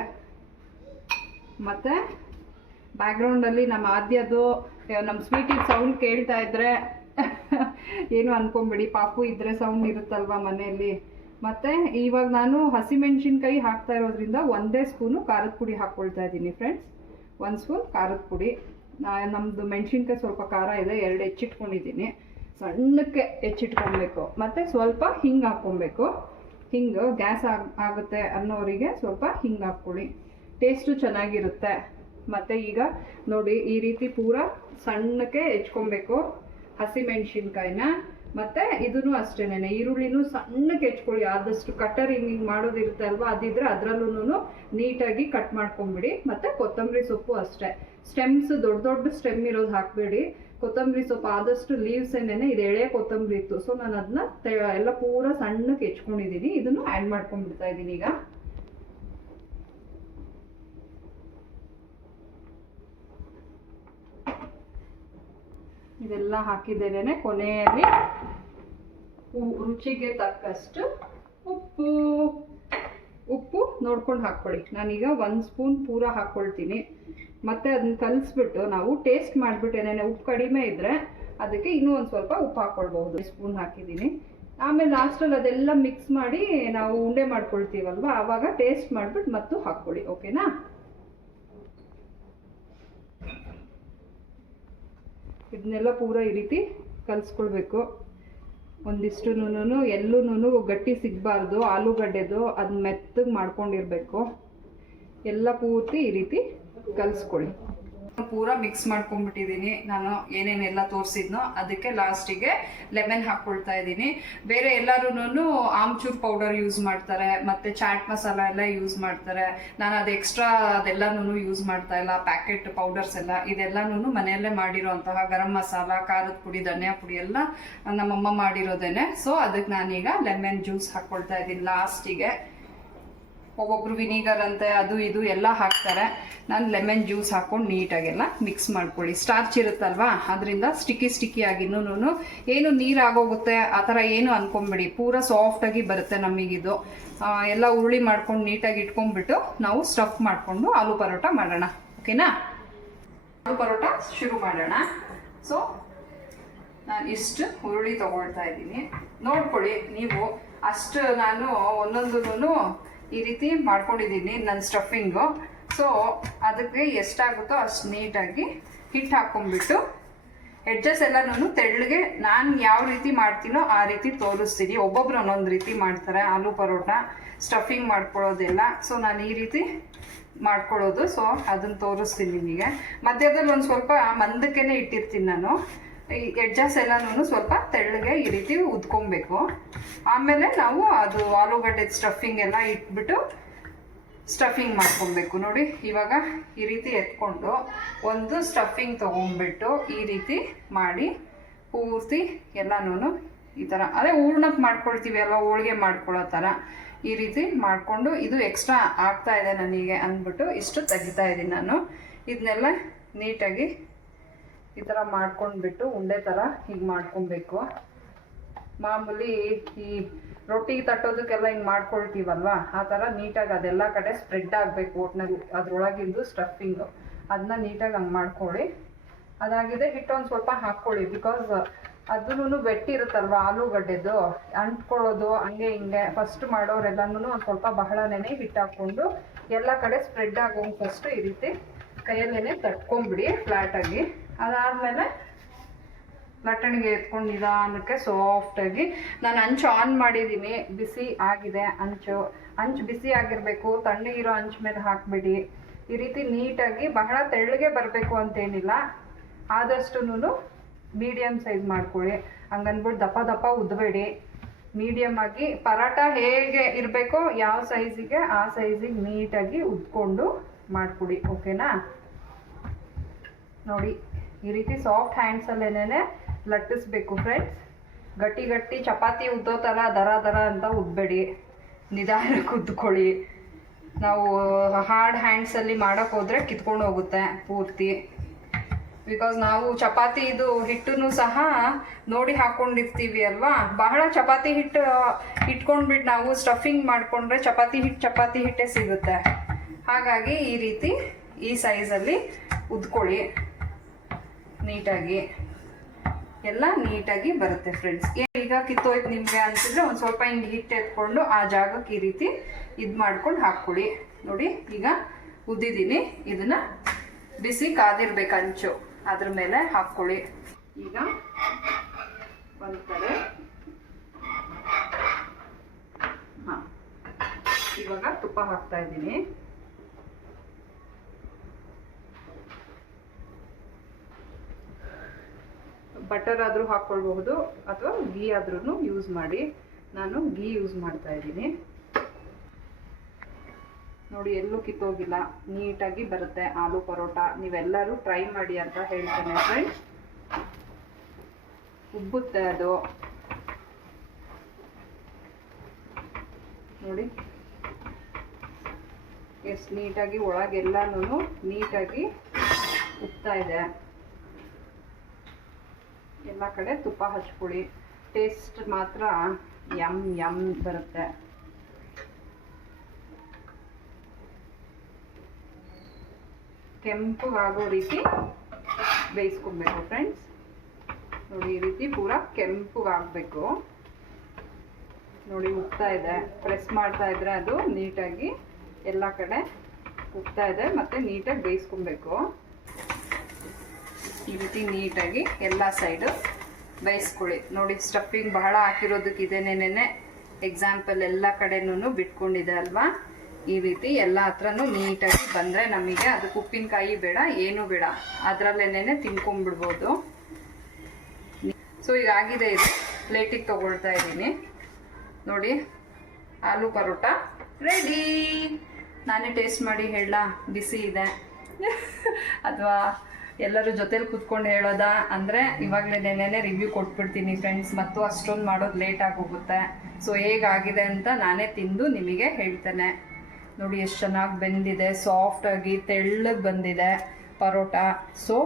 ಮತ್ತು ಬ್ಯಾಕ್ಗ್ರೌಂಡಲ್ಲಿ ನಮ್ಮ ಆದ್ಯದು ನಮ್ಮ ಸ್ವೀಟಿಗೆ ಸೌಂಡ್ ಕೇಳ್ತಾ ಇದ್ದರೆ [LAUGHS] ಏನು ಅನ್ಕೊಂಬಿಡಿ ಪಾಪು ಇದ್ದರೆ ಸೌಂಡ್ ಇರುತ್ತಲ್ವ ಮನೆಯಲ್ಲಿ. ಮತ್ತು ಇವಾಗ ನಾನು ಹಸಿಮೆಣ್ಸಿನ್ಕಾಯಿ ಹಾಕ್ತಾ ಇರೋದ್ರಿಂದ ಒಂದೇ ಸ್ಪೂನು ಖಾರದ ಪುಡಿ ಹಾಕ್ಕೊಳ್ತಾ ಇದ್ದೀನಿ ಫ್ರೆಂಡ್ಸ್ ಒಂದು ಸ್ಪೂನ್ ಖಾರದ ಪುಡಿ. ನಮ್ಮದು ಮೆಣಸಿನ್ಕಾಯಿ ಸ್ವಲ್ಪ ಖಾರ ಇದೆ, ಎರಡು ಹೆಚ್ಚಿಟ್ಕೊಂಡಿದ್ದೀನಿ. ಸಣ್ಣಕ್ಕೆ ಹೆಚ್ಚಿಟ್ಕೊಬೇಕು ಮತ್ತು ಸ್ವಲ್ಪ ಹಿಂಗೆ ಹಾಕ್ಕೊಬೇಕು ಹಿಂಗೆ ಗ್ಯಾಸ್ ಆಗ್, ಆಗುತ್ತೆ ಅನ್ನೋರಿಗೆ ಸ್ವಲ್ಪ ಹಿಂಗೆ ಹಾಕ್ಕೊಳ್ಳಿ. ಟೇಸ್ಟು ಚೆನ್ನಾಗಿರುತ್ತೆ. ಮತ್ತು ಈಗ ನೋಡಿ, ಈ ರೀತಿ ಪೂರ ಸಣ್ಣಕ್ಕೆ ಹೆಚ್ಕೊಬೇಕು. ಹಸಿಮೆಣ್ಸಿನ್ಕಾಯಿನ ಮತ್ತು ಇದನ್ನು ಅಷ್ಟೇನೆ ಈರುಳ್ಳಿನೂ ಸಣ್ಣಕ್ಕೆ ಹೆಚ್ಕೊಳ್ಳಿ. ಆದಷ್ಟು ಕಟ್ಟರ್ ಹಿಂಗೆ ಹಿಂಗೆ ಮಾಡೋದಿರುತ್ತೆ ಅಲ್ವಾ? ಅದಿದ್ರೆ ಅದರಲ್ಲೂ ನೀಟಾಗಿ ಕಟ್ ಮಾಡ್ಕೊಂಬಿಡಿ. ಮತ್ತು ಕೊತ್ತಂಬರಿ ಸೊಪ್ಪು ಅಷ್ಟೇ. ಸ್ಟೆಮ್ಸ್ ದೊಡ್ಡ ದೊಡ್ಡ ಸ್ಟೆಮ್ ಇರೋದು ಹಾಕಬೇಡಿ. ಕೊತ್ತಂಬರಿ ಸೊಪ್ಪು, ಆದಷ್ಟು ಲೀವ್ಸ್ ಏನೇನೆ ಇದು ಎಳೆ ಕೊತ್ತಂಬರಿ ಇತ್ತು. ಸೊ ನಾನು ಅದನ್ನ ಎಲ್ಲ ಪೂರ ಸಣ್ಣಕ್ಕೆ ಹೆಚ್ಕೊಂಡಿದ್ದೀನಿ ಇದನ್ನು ಆ್ಯಡ್ ಮಾಡ್ಕೊಂಡ್ಬಿಡ್ತಾ ಇದ್ದೀನಿ ಈಗ. ಇದೆಲ್ಲ ಹಾಕಿದ್ದೇನೆ ಕೊನೆಯಲ್ಲಿ ರುಚಿಗೆ ತಕ್ಕಷ್ಟು ಉಪ್ಪು. ಉಪ್ಪು ನೋಡ್ಕೊಂಡು ಹಾಕ್ಕೊಳ್ಳಿ. ನಾನೀಗ ಒಂದು ಸ್ಪೂನ್ ಪೂರ ಹಾಕ್ಕೊಳ್ತೀನಿ. ಮತ್ತೆ ಅದನ್ನ ಕಲಿಸ್ಬಿಟ್ಟು ನಾವು ಟೇಸ್ಟ್ ಮಾಡಿಬಿಟ್ಟು ಏನೇನೆ ಉಪ್ಪು ಕಡಿಮೆ ಇದ್ದರೆ ಅದಕ್ಕೆ ಇನ್ನೂ ಒಂದು ಸ್ವಲ್ಪ ಉಪ್ಪು ಹಾಕ್ಕೊಳ್ಬಹುದು ಸ್ಪೂನ್ ಹಾಕಿದ್ದೀನಿ. ಆಮೇಲೆ ಲಾಸ್ಟಲ್ಲಿ ಅದೆಲ್ಲ ಮಿಕ್ಸ್ ಮಾಡಿ ನಾವು ಉಂಡೆ ಮಾಡ್ಕೊಳ್ತೀವಲ್ವ? ಆವಾಗ ಟೇಸ್ಟ್ ಮಾಡಿಬಿಟ್ಟು ಮತ್ತು ಹಾಕ್ಕೊಳ್ಳಿ ಓಕೆನಾ ಇದನ್ನೆಲ್ಲ ಪೂರ ಈ ರೀತಿ ಕಲಿಸ್ಕೊಳ್ಬೇಕು. ಒಂದಿಷ್ಟು ಎಲ್ಲೂ ಗಟ್ಟಿ ಸಿಗಬಾರ್ದು, ಆಲೂಗಡ್ಡೆದು ಅದು ಮೆತ್ತಗೆ ಮಾಡ್ಕೊಂಡಿರಬೇಕು. ಎಲ್ಲ ಪೂರ್ತಿ ಈ ರೀತಿ ಕಲಿಸ್ಕೊಳ್ಳಿ ಪೂರ ಮಿಕ್ಸ್ ಮಾಡ್ಕೊಂಡ್ಬಿಟ್ಟಿದ್ದೀನಿ ನಾನು ಏನೇನೆಲ್ಲ ತೋರಿಸಿದ್ನೋ ಅದಕ್ಕೆ ಲಾಸ್ಟಿಗೆ ಲೆಮನ್ ಹಾಕ್ಕೊಳ್ತಾ ಇದ್ದೀನಿ ಬೇರೆ ಎಲ್ಲರೂ ಆಮ್ಚೂರ್ ಪೌಡರ್ ಯೂಸ್ ಮಾಡ್ತಾರೆ, ಮತ್ತೆ ಚಾಟ್ ಮಸಾಲ ಎಲ್ಲ ಯೂಸ್ ಮಾಡ್ತಾರೆ. ನಾನು ಅದು ಎಕ್ಸ್ಟ್ರಾ ಅದೆಲ್ಲನೂ ಯೂಸ್ ಮಾಡ್ತಾ ಇಲ್ಲ. ಪ್ಯಾಕೆಟ್ ಪೌಡರ್ಸ್ ಎಲ್ಲ ಇದೆಲ್ಲನೂ ಮನೆಯಲ್ಲೇ ಮಾಡಿರೋಂತಹ ಗರಂ ಮಸಾಲ, ಖಾರದ ಪುಡಿ, ಧನಿಯಾ ಪುಡಿ ಎಲ್ಲ ನಮ್ಮಮ್ಮ ಮಾಡಿರೋದೇನೆ. ಸೊ ಅದಕ್ಕೆ ನಾನೀಗ ಲೆಮನ್ ಜ್ಯೂಸ್ ಹಾಕ್ಕೊಳ್ತಾ ಇದ್ದೀನಿ ಲಾಸ್ಟಿಗೆ ಒಬ್ಬೊಬ್ರು ವಿನಿಗರ್ ಅಂತೆ, ಅದು ಇದು ಎಲ್ಲ ಹಾಕ್ತಾರೆ. ನಾನು ಲೆಮನ್ ಜ್ಯೂಸ್ ಹಾಕೊಂಡು ನೀಟಾಗೆಲ್ಲ ಮಿಕ್ಸ್ ಮಾಡ್ಕೊಳ್ಳಿ. ಸ್ಟಾರ್ಚ್ ಇರುತ್ತಲ್ವಾ? ಅದರಿಂದ ಸ್ಟಿಕ್ಕಿ ಸ್ಟಿಕ್ಕಿ ಆಗಿನೂ ಏನು ನೀರು ಆಗೋಗುತ್ತೆ ಆ ಥರ ಏನು ಅನ್ಕೊಂಬಿಡಿ. ಪೂರ ಸಾಫ್ಟಾಗಿ ಬರುತ್ತೆ ನಮಗಿದು ಎಲ್ಲ ಉರುಳಿ ಮಾಡ್ಕೊಂಡು ನೀಟಾಗಿ ಇಟ್ಕೊಂಡ್ಬಿಟ್ಟು ನಾವು ಸ್ಟಫ್ ಮಾಡಿಕೊಂಡು ಆಲೂ ಪರೋಟ ಮಾಡೋಣ. ಓಕೆನಾ? ಆಲೂ ಪರೋಟ ಶುರು ಮಾಡೋಣ. ಸೊ ನಾನು ಇಷ್ಟು ಹುರುಳಿ ತಗೊಳ್ತಾ ಇದ್ದೀನಿ. ನೋಡ್ಕೊಳ್ಳಿ ನೀವು ಅಷ್ಟು ನಾನು ಒಂದೊಂದು ಈ ರೀತಿ ಮಾಡ್ಕೊಂಡಿದ್ದೀನಿ ನನ್ನ ಸ್ಟಫಿಂಗು. ಸೊ ಅದಕ್ಕೆ ಎಷ್ಟಾಗುತ್ತೋ ಅಷ್ಟು ನೀಟಾಗಿ ಹಿಟ್ಟು ಹಾಕ್ಕೊಂಡ್ಬಿಟ್ಟು ಎಡ್ಜಸ್ ನಾನು ತೆಳ್ಳಗೆ ನಾನು ಯಾವ ರೀತಿ ಮಾಡ್ತೀನೋ ಆ ರೀತಿ ತೋರಿಸ್ತೀನಿ. ಒಬ್ಬೊಬ್ರು ಒಂದೊಂದು ರೀತಿ ಮಾಡ್ತಾರೆ, ಆಲೂ ಪರೋಟ ಸ್ಟಫಿಂಗ್ ಮಾಡ್ಕೊಳ್ಳೋದೆಲ್ಲ. ಸೊ ನಾನು ಈ ರೀತಿ ಮಾಡ್ಕೊಳ್ಳೋದು. ಸೊ ಅದನ್ನು ತೋರಿಸ್ತೀನಿ ನಿಮಗೆ. ಮಧ್ಯದಲ್ಲಿ ಒಂದು ಸ್ವಲ್ಪ ಮಂದಕ್ಕೇ ಇಟ್ಟಿರ್ತೀನಿ ನಾನು. ಈ ಎಡ್ಜಸ್ ಎಲ್ಲನೂ ಸ್ವಲ್ಪ ತೆಳ್ಳಗೆ ಈ ರೀತಿ ಉದ್ಕೊಬೇಕು. ಆಮೇಲೆ ನಾವು ಅದು ಆಲೂಗಡ್ಡೆ ಸ್ಟಫಿಂಗ್ ಎಲ್ಲ ಇಟ್ಬಿಟ್ಟು ಸ್ಟಫಿಂಗ್ ಮಾಡ್ಕೊಬೇಕು. ನೋಡಿ, ಇವಾಗ ಈ ರೀತಿ ಎತ್ಕೊಂಡು ಒಂದು ಸ್ಟಫಿಂಗ್ ತೊಗೊಂಡ್ಬಿಟ್ಟು ಈ ರೀತಿ ಮಾಡಿ ಪೂರ್ತಿ ಎಲ್ಲನೂ ಈ ಥರ. ಅದೇ ಹೂರ್ಣಕ್ಕೆ ಮಾಡ್ಕೊಳ್ತೀವಿ ಅಲ್ವಾ, ಹೋಳಿಗೆ ಮಾಡ್ಕೊಳ್ಳೋ ಥರ. ಈ ರೀತಿ ಮಾಡಿಕೊಂಡು ಇದು ಎಕ್ಸ್ಟ್ರಾ ಆಗ್ತಾ ಇದೆ ನನಗೆ ಅಂದ್ಬಿಟ್ಟು ಇಷ್ಟು ತೆಗಿತಾ ಇದ್ದೀನಿ ನಾನು. ಇದನ್ನೆಲ್ಲ ನೀಟಾಗಿ ಈ ಥರ ಮಾಡ್ಕೊಂಡ್ಬಿಟ್ಟು ಉಂಡೆ ಥರ ಹೀಗೆ ಮಾಡ್ಕೊಬೇಕು. ಮಾಮೂಲಿ ಈ ರೊಟ್ಟಿಗೆ ತಟ್ಟೋದಕ್ಕೆಲ್ಲ ಹಿಂಗೆ ಮಾಡ್ಕೊಳ್ತೀವಲ್ವಾ? ಆ ಥರ ನೀಟಾಗಿ ಅದೆಲ್ಲ ಕಡೆ ಸ್ಪ್ರೆಡ್ ಆಗಬೇಕು ಒಟ್ನಲ್ಲಿ ಅದ್ರೊಳಗಿಂದು ಸ್ಟಫಿಂಗು. ಅದನ್ನ ನೀಟಾಗಿ ಹಂಗೆ ಮಾಡ್ಕೊಳ್ಳಿ. ಅದಾಗಿದೆ ಹಿಟ್ಟು ಒಂದು ಸ್ವಲ್ಪ ಹಾಕ್ಕೊಳ್ಳಿ ಬಿಕಾಸ್ ಅದನ್ನು ವೆಟ್ ಇರುತ್ತಲ್ವ ಆಲೂಗಡ್ಡೆದು? ಅಂಟ್ಕೊಳ್ಳೋದು, ಹಂಗೆ ಹಿಂಗೆ ಫಸ್ಟ್ ಮಾಡೋರೆಲ್ಲನೂ ಒಂದು ಸ್ವಲ್ಪ ಬಹಳನೇ ಹಿಟ್ಟು ಹಾಕ್ಕೊಂಡು ಎಲ್ಲ ಕಡೆ ಸ್ಪ್ರೆಡ್ ಆಗೋಂಗೆ ಫಸ್ಟು ಈ ರೀತಿ ಕೈಯಲ್ಲೇನೆ ತಟ್ಕೊಂಬಿಡಿ ಫ್ಲ್ಯಾಟಾಗಿ ಅದಾದಮೇಲೆ ಲಟ್ಟಣಿಗೆ ಎತ್ಕೊಂಡು ನಿಧಾನಕ್ಕೆ ಸಾಫ್ಟಾಗಿ ನಾನು ಅಂಚು ಆನ್ ಮಾಡಿದ್ದೀನಿ ಬಿಸಿ ಆಗಿದೆ ಅಂಚು. ಅಂಚು ಬಿಸಿ ಆಗಿರಬೇಕು ತಣ್ಣಗಿರೋ ಅಂಚು ಮೇಲೆ ಹಾಕಬೇಡಿ. ಈ ರೀತಿ ನೀಟಾಗಿ ಬಹಳ ತೆಳ್ಳಗೆ ಬರಬೇಕು ಅಂತೇನಿಲ್ಲ. ಆದಷ್ಟು ಮೀಡಿಯಮ್ ಸೈಜ್ ಮಾಡ್ಕೊಳ್ಳಿ. ಹಂಗನ್ಬಿಟ್ಟು ದಪ್ಪ ದಪ್ಪ ಉದ್ದಬೇಡಿ ಮೀಡಿಯಮ್ ಆಗಿ ಪರಾಟ ಹೇಗೆ ಇರಬೇಕೋ ಯಾವ ಸೈಜಿಗೆ ಆ ಸೈಜಿಗೆ ನೀಟಾಗಿ ಉದ್ಕೊಂಡು ಮಾಡ್ಕೊಡಿ ಓಕೆನಾ ನೋಡಿ. ಈ ರೀತಿ ಸಾಫ್ಟ್ ಹ್ಯಾಂಡ್ಸಲ್ಲೇನೆ ಲಟ್ಟಿಸ್ಬೇಕು ಫ್ರೆಂಡ್ಸ್ ಗಟ್ಟಿ ಗಟ್ಟಿ ಚಪಾತಿ ಉದ್ದೋ ಥರ ದರ ದರ ಅಂತ ಉದ್ಬೇಡಿ. ನಿಧಾನಕ್ಕೆ ಉದ್ಕೊಳ್ಳಿ ನಾವು ಹಾರ್ಡ್ ಹ್ಯಾಂಡ್ಸಲ್ಲಿ ಮಾಡೋಕೆ ಹೋದರೆ ಕಿತ್ಕೊಂಡು ಹೋಗುತ್ತೆ ಪೂರ್ತಿ. ಬಿಕಾಸ್ ನಾವು ಚಪಾತಿ ಇದು ಹಿಟ್ಟನ್ನು ಸಹ ನೋಡಿ ಹಾಕ್ಕೊಂಡಿರ್ತೀವಿ ಅಲ್ವಾ? ಬಹಳ ಚಪಾತಿ ಹಿಟ್ಟು ಇಟ್ಕೊಂಡ್ಬಿಟ್ಟು ನಾವು ಸ್ಟಫಿಂಗ್ ಮಾಡಿಕೊಂಡ್ರೆ ಚಪಾತಿ ಹಿಟ್ಟು ಚಪಾತಿ ಹಿಟ್ಟೇ ಸಿಗುತ್ತೆ. ಹಾಗಾಗಿ ಈ ರೀತಿ ಈ ಸೈಜಲ್ಲಿ ಉದ್ಕೊಳ್ಳಿ. ನೀಟಾಗಿ, ಎಲ್ಲ ನೀಟಾಗಿ ಬರುತ್ತೆ ಫ್ರೆಂಡ್ಸ್ ಈಗ ಕಿತ್ತೋಯ್ತು ನಿಮಗೆ ಅನ್ಸಿದ್ರೆ ಒಂದು ಸ್ವಲ್ಪ ಹಿಂಗೆ ಹಿಟ್ಟು ಎತ್ಕೊಂಡು ಆ ಜಾಗಕ್ಕೆ ಈ ರೀತಿ ಇದು ಮಾಡ್ಕೊಂಡು ಹಾಕ್ಕೊಳ್ಳಿ. ನೋಡಿ, ಈಗ ಉದ್ದಿದ್ದೀನಿ. ಇದನ್ನ ಬಿಸಿ ಕಾದಿರ್ಬೇಕು ಅಂಚು. ಅದ್ರ ಮೇಲೆ ಹಾಕ್ಕೊಳ್ಳಿ. ಈಗ ಒಂದು ಕಡೆ ಹಾಂ, ಇವಾಗ ತುಪ್ಪ ಹಾಕ್ತಾ ಇದ್ದೀನಿ. ಬಟರ್ ಆದರೂ ಹಾಕ್ಕೊಳ್ಬಹುದು ಅಥವಾ ಗೀ ಆದ್ರೂ ಯೂಸ್ ಮಾಡಿ. ನಾನು ಗೀ ಯೂಸ್ ಮಾಡ್ತಾ ಇದ್ದೀನಿ. ನೋಡಿ, ಎಲ್ಲೂ ಕಿತ್ತೋಗಿಲ್ಲ. ನೀಟಾಗಿ ಬರುತ್ತೆ ಆಲೂ ಪರೋಟ. ನೀವೆಲ್ಲರೂ ಟ್ರೈ ಮಾಡಿ ಅಂತ ಹೇಳ್ತೇನೆ ಫ್ರೆಂಡ್ಸ್ ಉಬ್ಬುತ್ತೆ ಅದು. ನೋಡಿ. ಎಷ್ಟು ನೀಟಾಗಿ ಒಳಗೆಲ್ಲನೂ ನೀಟಾಗಿ ಉಬ್ತಾ ಇದೆ. ಎಲ್ಲ ಕಡೆ ತುಪ್ಪ ಹಚ್ಕೊಳ್ಳಿ. ಟೇಸ್ಟ್ ಮಾತ್ರ ಯಮ್ ಯಮ್ ಬರುತ್ತೆ. ಕೆಂಪಗಾಗೋ ರೀತಿ ಬೇಯಿಸ್ಕೊಬೇಕು ಫ್ರೆಂಡ್ಸ್ ನೋಡಿ, ಈ ರೀತಿ ಪೂರ ಕೆಂಪಗಾಗಬೇಕು ನೋಡಿ, ಉಗ್ತಾ ಇದೆ. ಪ್ರೆಸ್ ಮಾಡ್ತಾ ಇದ್ರೆ ಅದು ನೀಟಾಗಿ ಎಲ್ಲ ಕಡೆ ಉಗ್ತಾ ಇದೆ. ಮತ್ತೆ ನೀಟಾಗಿ ಬೇಯಿಸ್ಕೊಬೇಕು. ಈ ರೀತಿ ನೀಟಾಗಿ ಎಲ್ಲ ಸೈಡು ಬೇಯಿಸ್ಕೊಳ್ಳಿ. ನೋಡಿ ಸ್ಟಫಿಂಗ್ ಬಹಳ ಹಾಕಿರೋದಕ್ಕೆ ಇದೇನೇನೆ ಎಕ್ಸಾಂಪಲ್ ಎಲ್ಲ ಕಡೆನೂ ಬಿಟ್ಕೊಂಡಿದೆ ಅಲ್ವಾ? ಈ ರೀತಿ ಎಲ್ಲ ಹತ್ರನೂ ನೀಟಾಗಿ ಬಂದರೆ ನಮಗೆ ಅದಕ್ಕೆ ಉಪ್ಪಿನಕಾಯಿ ಬೇಡ, ಏನೂ ಬೇಡ. ಅದರಲ್ಲೇನೆ ತಿನ್ಕೊಂಡ್ಬಿಡ್ಬೋದು. ಸೊ ಈಗ ಆಗಿದೆ ಇದು. ಪ್ಲೇಟಿಗೆ ತೊಗೊಳ್ತಾ ಇದ್ದೀನಿ. ನೋಡಿ, ಆಲೂ ಪರೋಟ ರೆಡಿ ನಾನೇ ಟೇಸ್ಟ್ ಮಾಡಿ ಹೇಳ, ಬಿಸಿ ಇದೆ. [LAUGHS] ಅಥವಾ ಎಲ್ಲರೂ ಜೊತೆಲಿ ಕೂತ್ಕೊಂಡು ಹೇಳೋದಾ ಅಂದರೆ ಇವಾಗಲೇ ನೆನ್ನೆ ರಿವ್ಯೂ ಕೊಟ್ಬಿಡ್ತೀನಿ ಫ್ರೆಂಡ್ಸ್ ಮತ್ತು ಅಷ್ಟೊಂದು ಮಾಡೋದು ಲೇಟ್ ಆಗೋಗುತ್ತೆ ಸೊ ಹೇಗಾಗಿದೆ ಅಂತ ನಾನೇ ತಿಂದು ನಿಮಗೆ ಹೇಳ್ತೇನೆ. ನೋಡಿ, ಎಷ್ಟು ಚೆನ್ನಾಗಿ ಬೆಂದಿದೆ ಸಾಫ್ಟಾಗಿ ತೆಳ್ಳಗೆ ಬಂದಿದೆ ಪರೋಟ. ಸೊ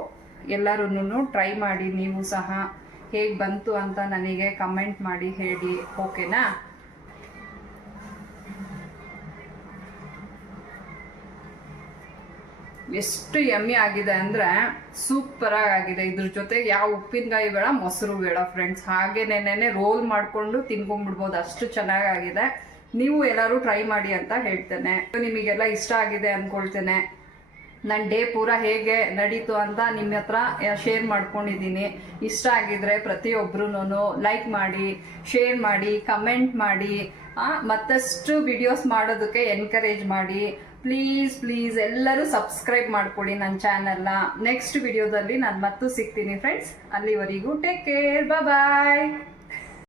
ಎಲ್ಲರೂ ಟ್ರೈ ಮಾಡಿ, ನೀವು ಸಹ ಹೇಗೆ ಬಂತು ಅಂತ ನನಗೆ ಕಮೆಂಟ್ ಮಾಡಿ ಹೇಳಿ ಓಕೆನಾ ಎಷ್ಟು ಯಮ್ಮಿ ಆಗಿದೆ ಅಂದರೆ ಸೂಪರಾಗಿ ಆಗಿದೆ ಇದ್ರ ಜೊತೆ ಯಾವ ಉಪ್ಪಿನಕಾಯಿ ಬೇಡ ಮೊಸರು ಬೇಡ ಫ್ರೆಂಡ್ಸ್ ಹಾಗೆ ನೆನೆ ರೋಲ್ ಮಾಡಿಕೊಂಡು ತಿನ್ಕೊಂಡ್ಬಿಡ್ಬೋದು. ಅಷ್ಟು ಚೆನ್ನಾಗಾಗಿದೆ. ನೀವು ಎಲ್ಲರೂ ಟ್ರೈ ಮಾಡಿ ಅಂತ ಹೇಳ್ತೇನೆ. ನಿಮಗೆಲ್ಲ ಇಷ್ಟ ಆಗಿದೆ ಅಂದ್ಕೊಳ್ತೇನೆ ನನ್ನ ಡೇ ಪೂರ ಹೇಗೆ ನಡೀತು ಅಂತ ನಿಮ್ಮ ಹತ್ರ ಶೇರ್ ಮಾಡ್ಕೊಂಡಿದ್ದೀನಿ. ಇಷ್ಟ ಆಗಿದ್ರೆ ಪ್ರತಿಯೊಬ್ಬರೂ ಲೈಕ್ ಮಾಡಿ ಶೇರ್ ಮಾಡಿ ಕಮೆಂಟ್ ಮಾಡಿ ಮತ್ತಷ್ಟು ವಿಡಿಯೋಸ್ ಮಾಡೋದಕ್ಕೆ ಎನ್ಕರೇಜ್ ಮಾಡಿ. ಪ್ಲೀಸ್ ಪ್ಲೀಸ್ ಎಲ್ಲರೂ ಸಬ್ಸ್ಕ್ರೈಬ್ ಮಾಡ್ಕೊಳ್ಳಿ ನನ್ನ ಚಾನಲ್ನ ನೆಕ್ಸ್ಟ್ ವಿಡಿಯೋದಲ್ಲಿ ನಾನು ಮತ್ತೂ ಸಿಗ್ತೀನಿ ಫ್ರೆಂಡ್ಸ್ ಅಲ್ಲಿವರೆಗೂ ಟೇಕ್ ಕೇರ್ ಬಾಯ್